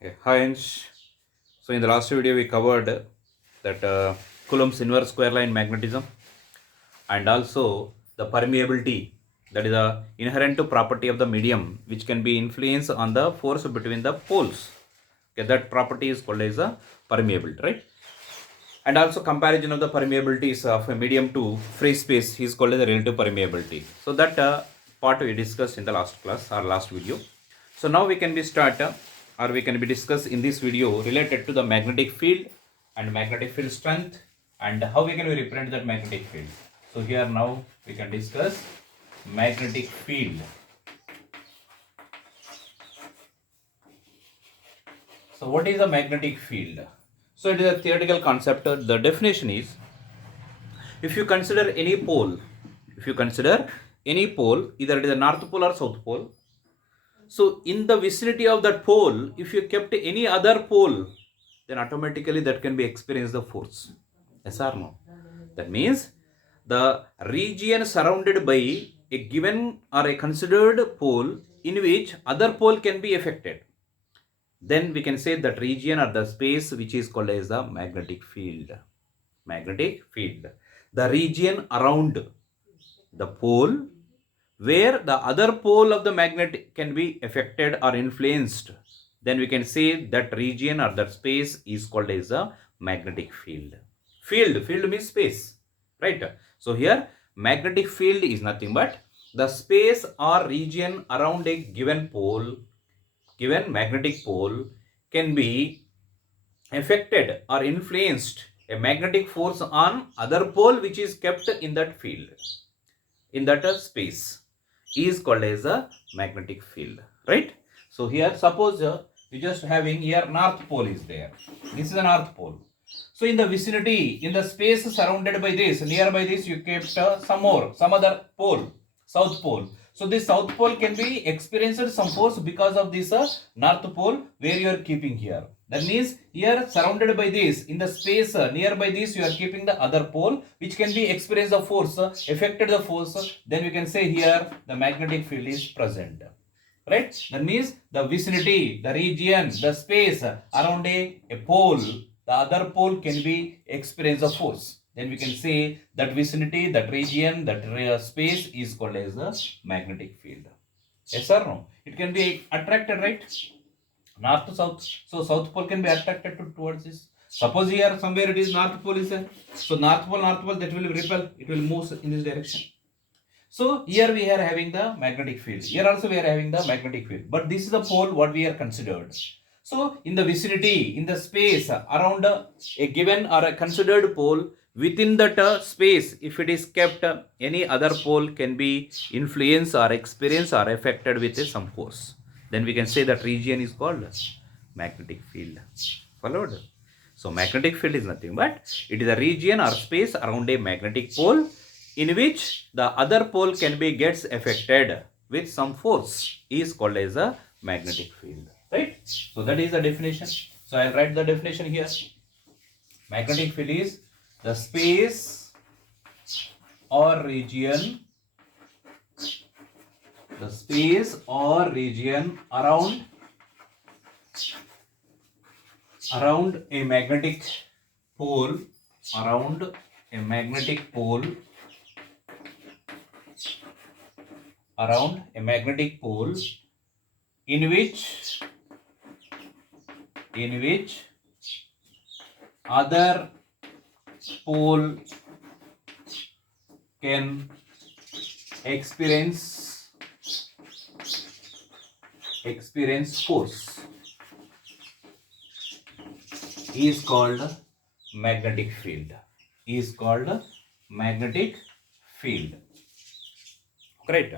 Yeah, hi Ansh. So in the last video we covered that Coulomb's inverse square line magnetism and also the permeability, that is a inherent property of the medium which can be influenced on the force between the poles. Okay, that property is called as a permeability, right? And also comparison of the permeabilities of a medium to free space is called as the relative permeability. So that part we discussed in the last class or last video. So now we can be start or we can be discuss in this video related to the magnetic field and magnetic field strength and how we can represent that magnetic field. So here now we can discuss magnetic field. So what is a magnetic field? So it is a theoretical concept. The definition is, if you consider any pole, if you consider any pole, either it is a north pole or south pole, so in the vicinity of that pole, if you kept any other pole, then automatically that can be experience the force. Yes or no? That means the region surrounded by a given or a considered pole in which other pole can be affected, then we can say that region or the space which is called as the magnetic field. Magnetic field. The region around the pole where the other pole of the magnet can be affected or influenced, then we can say that region or that space is called as a magnetic field. Field means space, right? So here magnetic field is nothing but the space or region around a given pole, given magnetic pole, can be affected or influenced a magnetic force on other pole which is kept in that field, in that space, is called as a magnetic field, right? So here suppose we just having here north pole is there, this is the north pole. So in the vicinity, in the space surrounded by this, nearby this you kept some other pole, south pole. So this south pole can be experienced some force because of this north pole where you are keeping here. That means here surrounded by this, in the space nearby this you are keeping the other pole which can be experienced the force, affected the force, then we can say here the magnetic field is present, right? That means the vicinity, the region, the space around a pole, the other pole can be experience of force. Then we can say that vicinity, that region, that space is called as the magnetic field. Yes or no? It can be attracted, right? North to south. So south pole can be attracted towards this. Suppose here somewhere it is north pole is there. So north pole that will repel. It will move in this direction. So here we are having the magnetic field. Here also we are having the magnetic field. But this is the pole what we are considered. So in the vicinity, in the space around a given or a considered pole, within that space, if it is kept, any other pole can be influenced or experienced or affected with some force. Then we can say that region is called magnetic field. Followed? So magnetic field is nothing but it is a region or space around a magnetic pole in which the other pole can be gets affected with some force is called as a magnetic field, right? So that is the definition. So I'll write the definition here. Magnetic field is the space or region, the space or region around a magnetic pole, around a magnetic pole, around a magnetic pole in which other pole can experience force is called magnetic field, is called magnetic field, correct?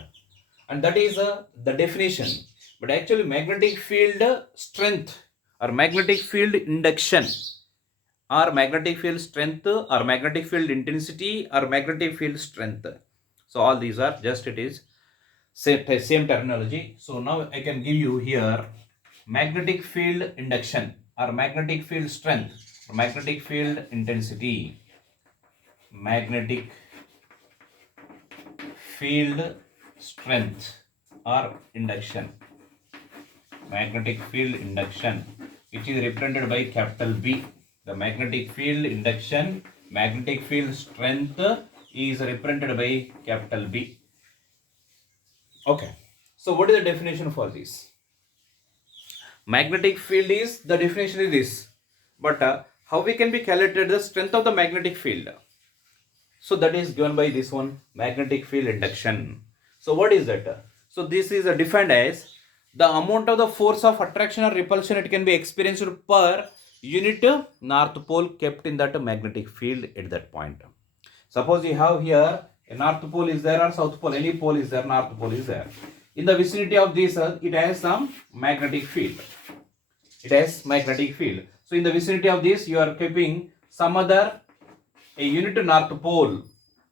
And that is the definition. But actually magnetic field strength or magnetic field induction or magnetic field strength or magnetic field intensity or magnetic field strength, so all these are just it is same terminology. So now I can give you here magnetic field induction or magnetic field strength or magnetic field intensity, magnetic field strength or induction, magnetic field induction which is represented by capital B. The magnetic field induction, magnetic field strength is represented by capital B. Okay. So what is the definition for this? Magnetic field is, the definition is this. But how we can be calculated the strength of the magnetic field? So that is given by this one, magnetic field induction. So what is that? So this is defined as the amount of the force of attraction or repulsion it can be experienced per unit north pole kept in that magnetic field at that point. Suppose you have here a north pole is there or south pole, any pole is there, north pole is there. In the vicinity of this, it has some magnetic field. It has magnetic field. So in the vicinity of this, you are keeping some other a unit north pole.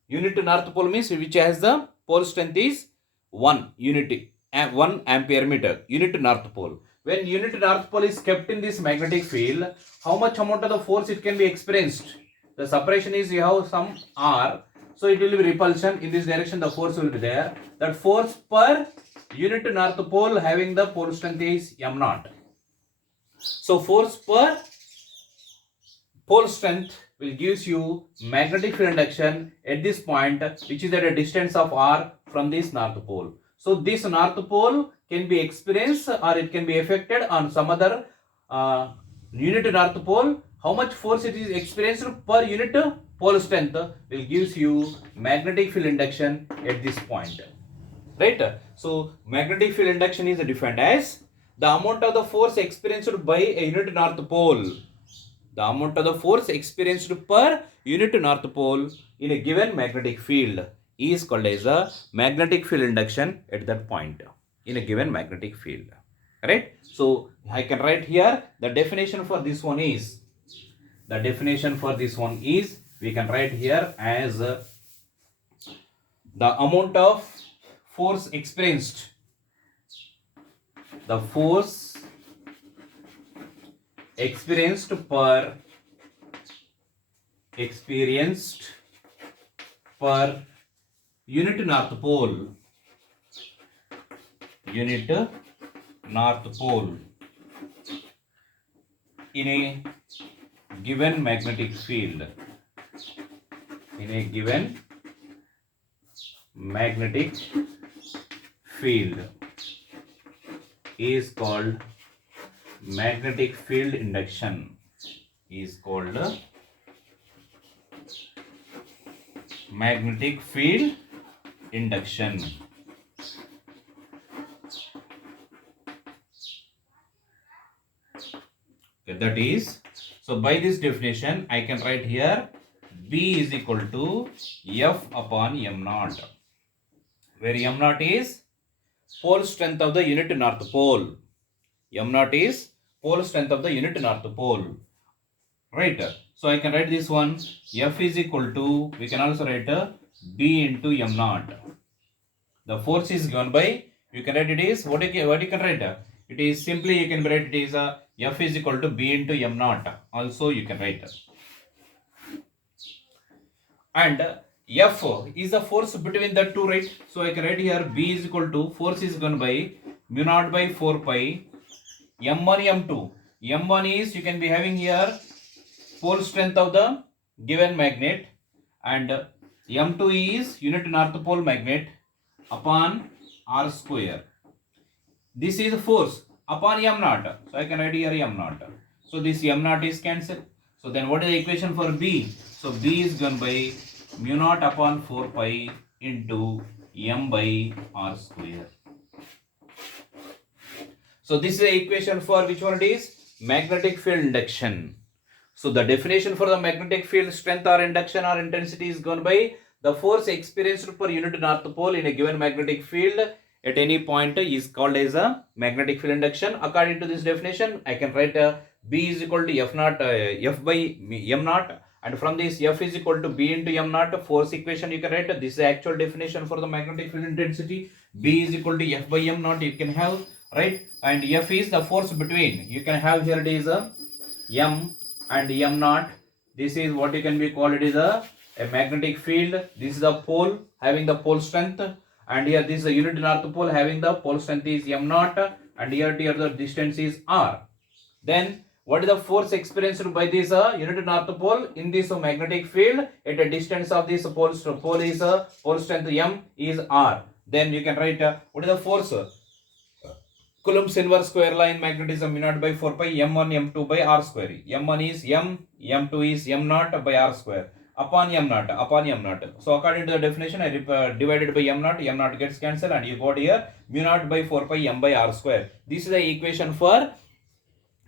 Unit north pole means which has the pole strength is 1 unit, 1 ampere meter. Unit north pole. When unit north pole is kept in this magnetic field, how much amount of the force it can be experienced? The separation is you have some R. So it will be repulsion. In this direction, the force will be there. That force per unit north pole having the pole strength is m0. So force per pole strength will gives you magnetic field induction at this point, which is at a distance of r from this north pole. So this north pole can be experienced or it can be affected on some other unit north pole. How much force it is experienced per unit pole strength will gives you magnetic field induction at this point. Right? So magnetic field induction is defined as the amount of the force experienced by a unit north pole. The amount of the force experienced per unit north pole in a given magnetic field is called as a magnetic field induction at that point in a given magnetic field. Right? So I can write here the definition for this one is, we can write here as the amount of force experienced, the force experienced per unit north pole, in a given magnetic field, is called magnetic field induction, magnetic field induction. Okay, that is, so by this definition I can write here B is equal to F upon m0, where m0 is pole strength of the unit north pole. m0 is pole strength of the unit north pole. Right? So I can write this one, F is equal to, we can also write B into m0. The force is given by, you can write it is, what you can write? It is simply, you can write it is F is equal to B into m0. Also you can write. And F is the force between the two, right? So I can write here B is equal to, force is given by mu naught by 4 pi m1 m2. m1 is, you can be having here pole strength of the given magnet, and m2 is unit north pole magnet upon r square. This is force upon m0. So I can write here m0. So this m0 is cancelled. So then what is the equation for B? So B is given by mu naught upon 4 pi into m by r square. So this is the equation for which one it is? Magnetic field induction. So the definition for the magnetic field strength or induction or intensity is given by the force experienced per unit north pole in a given magnetic field at any point is called as a magnetic field induction. According to this definition, I can write B is equal to F naught, F by m naught, and from this F is equal to B into m naught, force equation you can write. This is the actual definition for the magnetic field intensity. B is equal to F by m naught you can have, right? And F is the force between, you can have here it is a m and m naught. This is what you can be called, it is a magnetic field. This is the pole having the pole strength, and here this is a unit north pole having the pole strength is m naught, and here the distance is r. Then what is the force experienced by this unit north pole in this magnetic field at a distance of this pole is pole strength M is R. Then you can write what is the force Coulomb's inverse square law in magnetism mu naught by 4 pi m1 m2 by r square. m1 is m, m2 is m naught by r square upon m naught. So according to the definition, I divided by m naught gets cancelled, and you got here mu naught by 4 pi m by r square. This is the equation for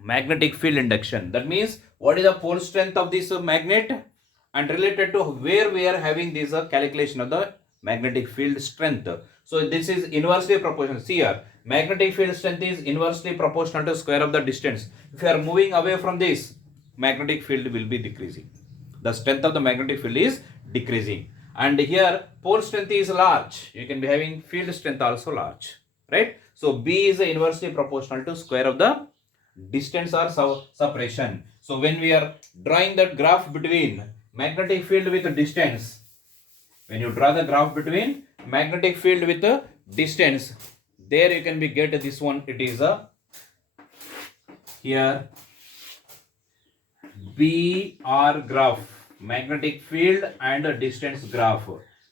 magnetic field induction. That means what is the pole strength of this magnet, and related to where we are having this calculation of the magnetic field strength. So this is inversely proportional. See here, magnetic field strength is inversely proportional to square of the distance. If you are moving away from this, magnetic field will be decreasing. The strength of the magnetic field is decreasing. And here pole strength is large. You can be having field strength also large, right? So B is inversely proportional to square of the distance or separation. So when we are drawing that graph between magnetic field with distance, when you draw the graph between magnetic field with distance, there you can be get this one. It is a here BR graph, magnetic field and distance graph.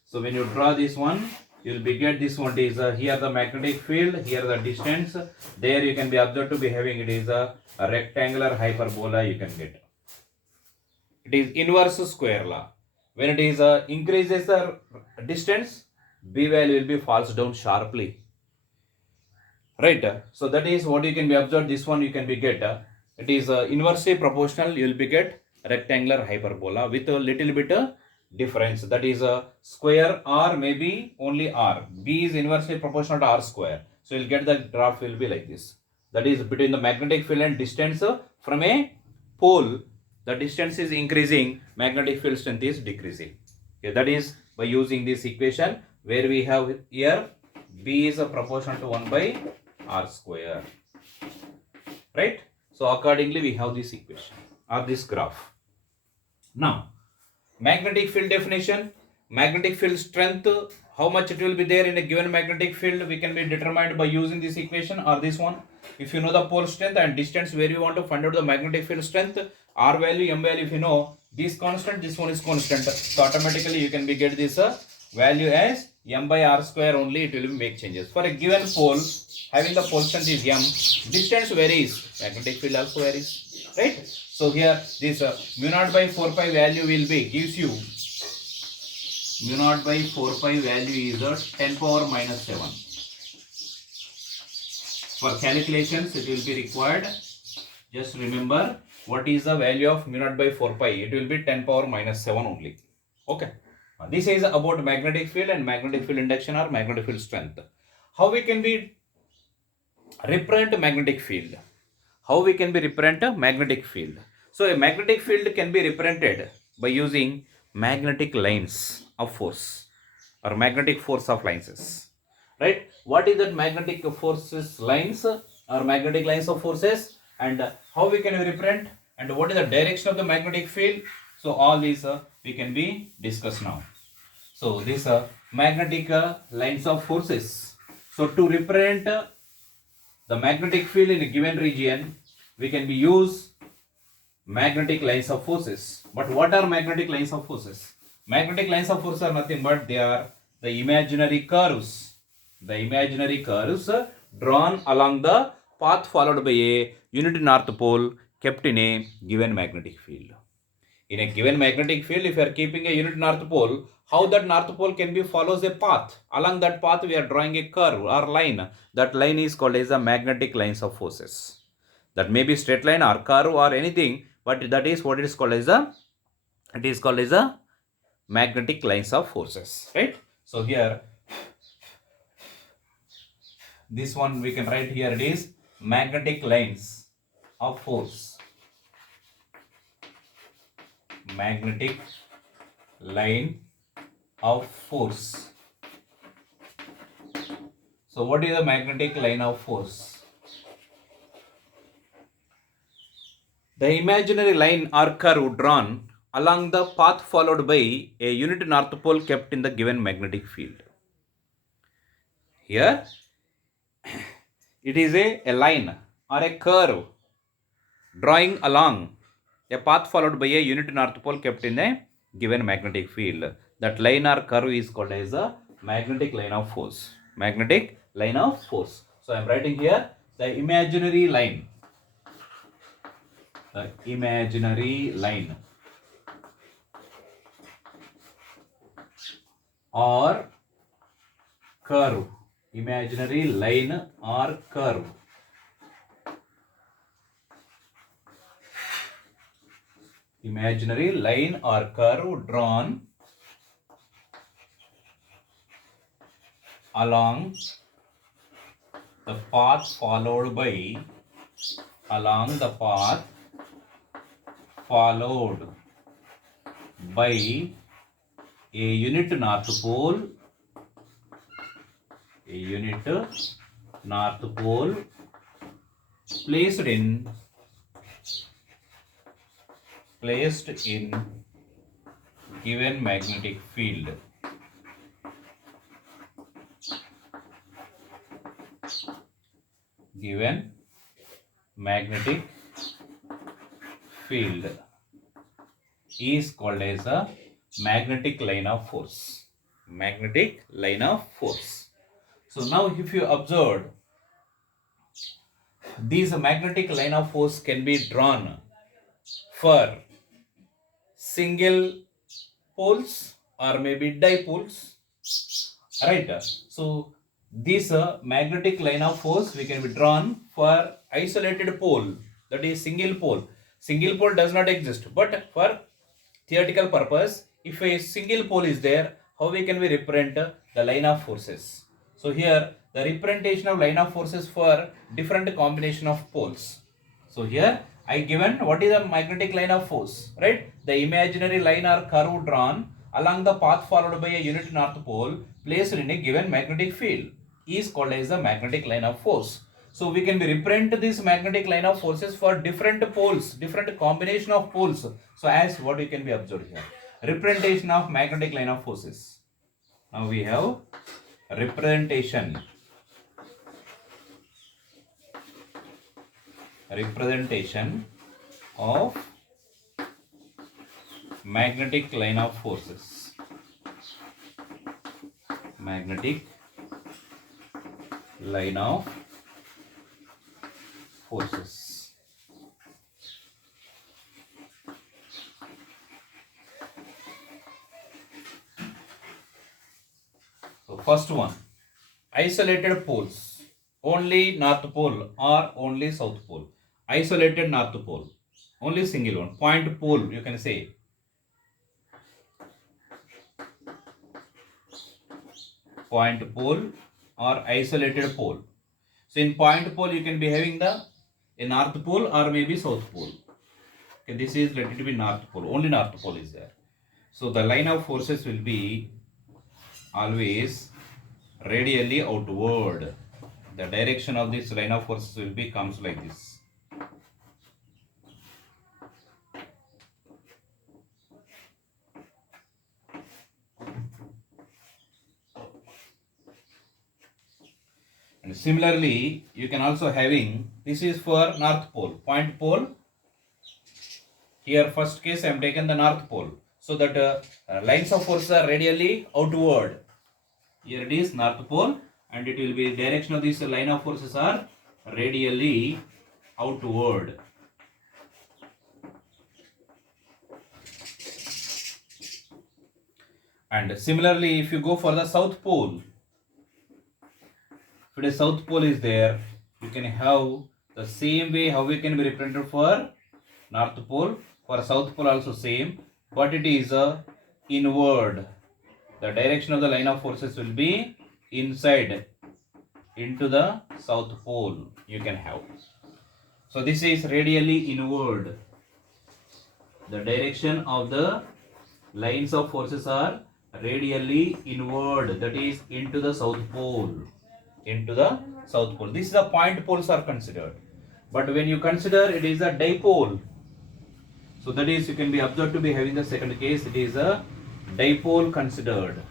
So when you draw this one, you will be get this one. It is here the magnetic field, here the distance. There you can be observed to be having it is a rectangular hyperbola you can get. It is inverse square law. When it is increases the distance, B value will be falls down sharply. Right. So that is what you can be observed. This one you can be get. It is inversely proportional. You will be get rectangular hyperbola with a little bit difference. That is a square R, maybe only R. B is inversely proportional to R square. So you'll get the graph will be like this. That is between the magnetic field and distance from a pole. The distance is increasing, magnetic field strength is decreasing. Okay, that is by using this equation where we have here B is a proportional to 1 by R square. Right? So accordingly we have this equation or this graph. Now, magnetic field definition, magnetic field strength, how much it will be there in a given magnetic field, we can be determined by using this equation or this one. If you know the pole strength and distance where you want to find out the magnetic field strength, R value, M value, if you know, this constant, this one is constant. So automatically you can be get this value as M by R square only, it will make changes. For a given pole, having the pole strength is M, distance varies, magnetic field also varies, right? So here this mu naught by 4 pi value will be, gives you mu naught by 4 pi value is 10 power minus 7. For calculations it will be required, just remember what is the value of mu naught by 4 pi, it will be 10 power minus 7 only. Okay. This is about magnetic field and magnetic field induction or magnetic field strength. How we can be represent magnetic field? How we can be represent a magnetic field? So a magnetic field can be represented by using magnetic lines of force or magnetic force of lines. Right? What is that magnetic forces lines or magnetic lines of forces, and how we can represent, and what is the direction of the magnetic field? So all these we can be discussed now. So these magnetic lines of forces. So to represent the magnetic field in a given region, we can be use magnetic lines of forces. But what are magnetic lines of forces? Magnetic lines of force are nothing but they are the imaginary curves. The imaginary curves drawn along the path followed by a unit north pole kept in a given magnetic field. In a given magnetic field, if you are keeping a unit north pole, how that north pole can be follows a path. Along that path, we are drawing a curve or line. That line is called as the magnetic lines of forces. That may be straight line or curve or anything, but that is what it is called as a. It is called as a magnetic lines of forces, right? So here, this one we can write here. It is magnetic lines of force. Magnetic line of force. So what is the magnetic line of force? The imaginary line or curve drawn along the path followed by a unit north pole kept in the given magnetic field. Here it is a line or a curve drawing along a path followed by a unit north pole kept in a given magnetic field. That line or curve is called as a magnetic line of force. Magnetic line of force. So I am writing here the imaginary line. The imaginary line or curve. Imaginary line or curve. Imaginary line or curve drawn along the path followed by a unit north pole placed in given magnetic field. Given magnetic field is called as a magnetic line of force. Magnetic line of force. So now if you observe, these magnetic line of force can be drawn for single poles or maybe dipoles, right? So this magnetic line of force we can be drawn for isolated pole, that is single pole. Single pole does not exist, but for theoretical purpose, if a single pole is there, how we can we represent the line of forces? So here the representation of line of forces for different combination of poles. So here I given what is a magnetic line of force, right? The imaginary line or curve drawn along the path followed by a unit north pole placed in a given magnetic field is called as the magnetic line of force. So we can represent this magnetic line of forces for different poles, different combination of poles. So as what we can be observed here, representation of magnetic line of forces. Now we have representation of magnetic line of forces. Magnetic line of forces. So first one, isolated poles, only north pole or only south pole. Isolated north pole, only single one. Point pole, you can say. Point pole or isolated pole. So in point pole you can be having a north pole or maybe south pole. Okay, this is, let it be north pole, only north pole is there. So the line of forces will be always radially outward. The direction of this line of forces will be comes like this. And similarly, you can also having, this is for north pole, point pole. Here first case I am taken the north pole. So that lines of force are radially outward. Here it is north pole and it will be direction of this line of forces are radially outward. And similarly, if you go for the south pole, if the south pole is there, you can have the same way how we can be represented for north pole, for south pole also same, but it is inward. The direction of the line of forces will be inside into the south pole you can have. So this is radially inward. The direction of the lines of forces are radially inward, that is into the south pole. Into the south pole. This is the point poles are considered. But when you consider it is a dipole, so that is you can be observed to be having the second case, it is a dipole considered.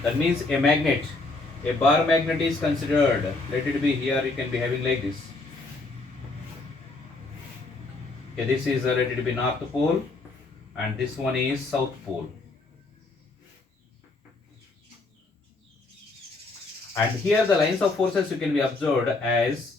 That means a magnet, a bar magnet is considered. Let it be here, you can be having like this. Okay, this is let it be North Pole and this one is South Pole. And here the lines of forces you can be observed as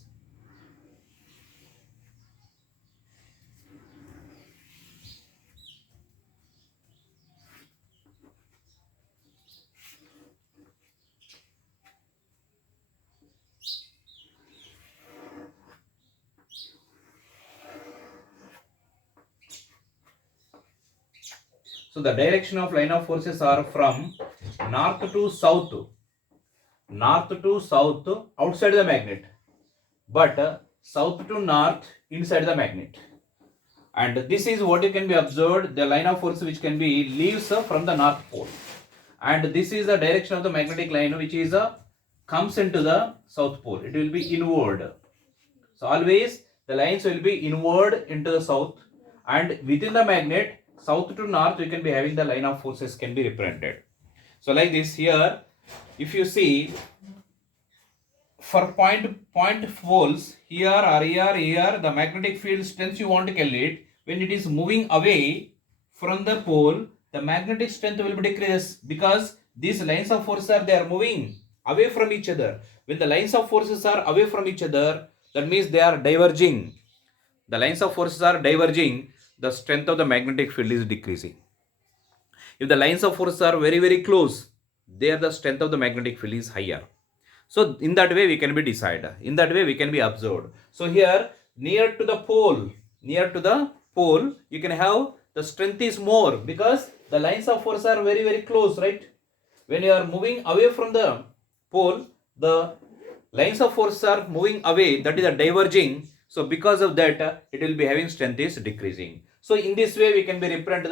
so the direction of line of forces are from north to south outside the magnet, but south to north inside the magnet. And this is what you can be observed, the line of force which can be leaves from the north pole, and this is the direction of the magnetic line which is comes into the south pole. It will be inward. So always the lines will be inward into the south, and within the magnet south to north we can be having the line of forces can be represented. So like this here, if you see for point poles here or here, the magnetic field strength you want to calculate, when it is moving away from the pole, the magnetic strength will be decreased because these lines of forces are they are moving away from each other. When the lines of forces are away from each other, that means they are diverging. The lines of forces are diverging, the strength of the magnetic field is decreasing. If the lines of forces are very close, there the strength of the magnetic field is higher. So in that way we can be decided. In that way we can be observed. So here near to the pole, you can have the strength is more because the lines of force are very close, right? When you are moving away from the pole, the lines of force are moving away, that is a diverging. So because of that, it will be having strength is decreasing. So in this way we can be represent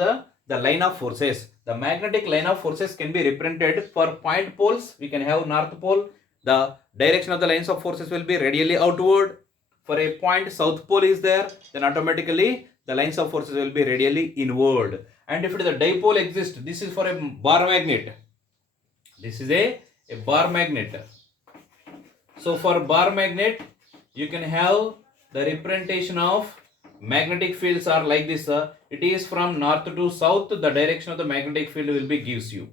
the line of forces. The magnetic line of forces can be represented for point poles. We can have north pole. The direction of the lines of forces will be radially outward. For a point south pole is there, then automatically the lines of forces will be radially inward. And if it is a dipole exists, this is for a bar magnet. This is a bar magnet. So for bar magnet, you can have the representation of magnetic fields are like this. It is from north to south, the direction of the magnetic field will be gives you.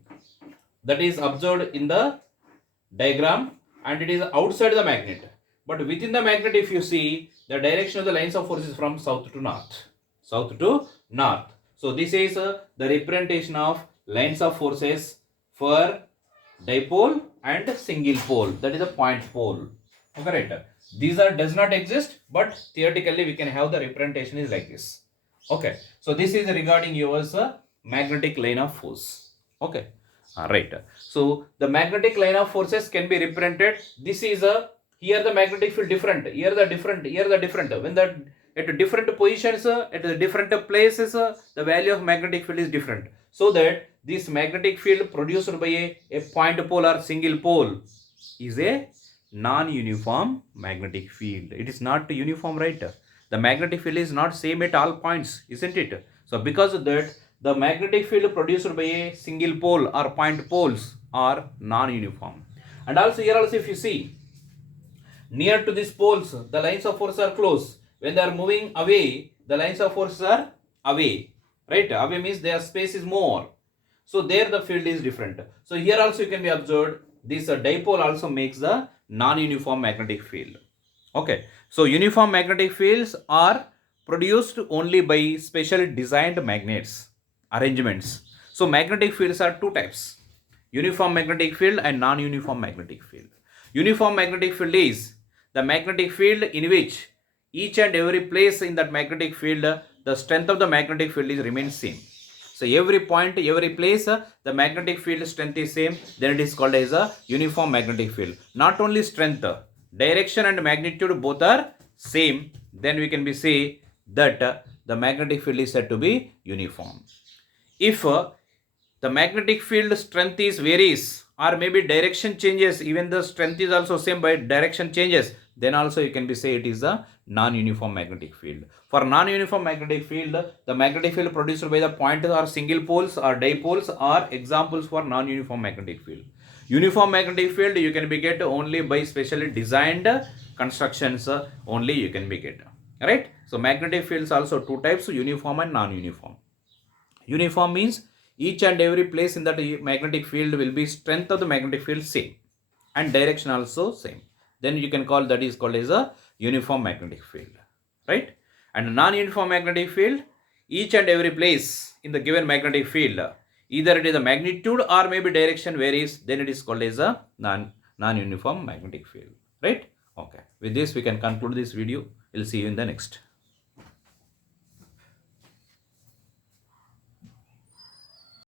That is observed in the diagram, and it is outside the magnet. But within the magnet, if you see, the direction of the lines of force is from south to north. South to north. So this is the representation of lines of forces for dipole and single pole. That is a point pole. Okay, right. These are does not exist, but theoretically we can have the representation is like this. Okay. So this is regarding yours magnetic line of force. Okay. Right. So the magnetic line of forces can be represented. This is a here the magnetic field different. Here the different. Here the different. When the at different positions at the different places the value of magnetic field is different. So that this magnetic field produced by a point pole or single pole is a non-uniform magnetic field. It is not uniform, right? The magnetic field is not same at all points, isn't it? So because of that, the magnetic field produced by a single pole or point poles are non-uniform. And also here also if you see, near to these poles, the lines of force are close. When they are moving away, the lines of force are away, right? Away means their space is more. So there the field is different. So here also you can be observed, this dipole also makes the non-uniform magnetic field. Okay. So uniform magnetic fields are produced only by specially designed magnets arrangements. So magnetic fields are two types: uniform magnetic field and non-uniform magnetic field. Uniform magnetic field is the magnetic field in which each and every place in that magnetic field the strength of the magnetic field is remains same. So every point, every place, the magnetic field strength is same, then it is called as a uniform magnetic field. Not only strength, direction and magnitude both are same, then we can be say that the magnetic field is said to be uniform. If the magnetic field strength is varies or maybe direction changes, even the strength is also same but direction changes, then also you can be say it is a non-uniform magnetic field. For non-uniform magnetic field, the magnetic field produced by the point or single poles or dipoles are examples for non-uniform magnetic field. Uniform magnetic field you can be get only by specially designed constructions only you can be get. right? So magnetic fields also two types, uniform and non-uniform. Uniform means each and every place in that magnetic field will be strength of the magnetic field same and direction also same. Then you can call that is called as a uniform magnetic field, right? And non-uniform magnetic field, each and every place in the given magnetic field, either it is a magnitude or maybe direction varies, then it is called as a non-uniform magnetic field, right? Okay. With this, we can conclude this video. We'll see you in the next.